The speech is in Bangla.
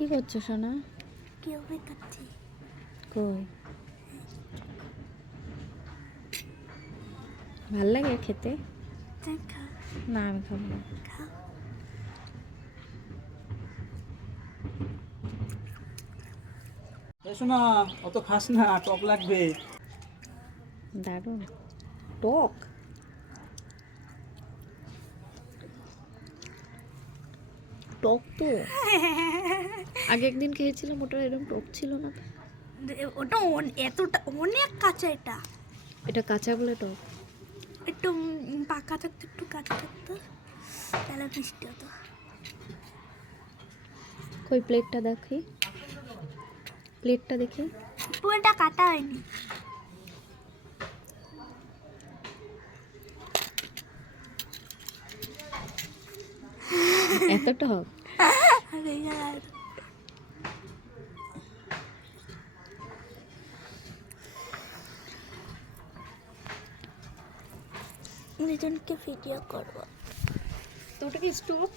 কি করছো সোনা? কিভাবে খাচ্ছি? কই ভাল লাগে খেতে? তুই খা। না আমি খাবো না। খা। এসো না, অত খাস না, টক লাগবে। দারুণ টক। টক তো আগে একদিন খেয়েছিলাম, ওটা এরকম টক ছিল না তো। ওটা এতটা অনেক কাঁচা এটা। এটা কাঁচা বলে টক। একটু পাকা থাকতো, একটু কাঁচা থাকতো, তাহলে মিষ্টি হতো। কই প্লেটটা দেখি, প্লেটটা দেখি। পুরোটা কাটা হয়নি। এত টক? আরে यार, দুজনকে ভিডিও করবো। তো ওটাকে স্টপ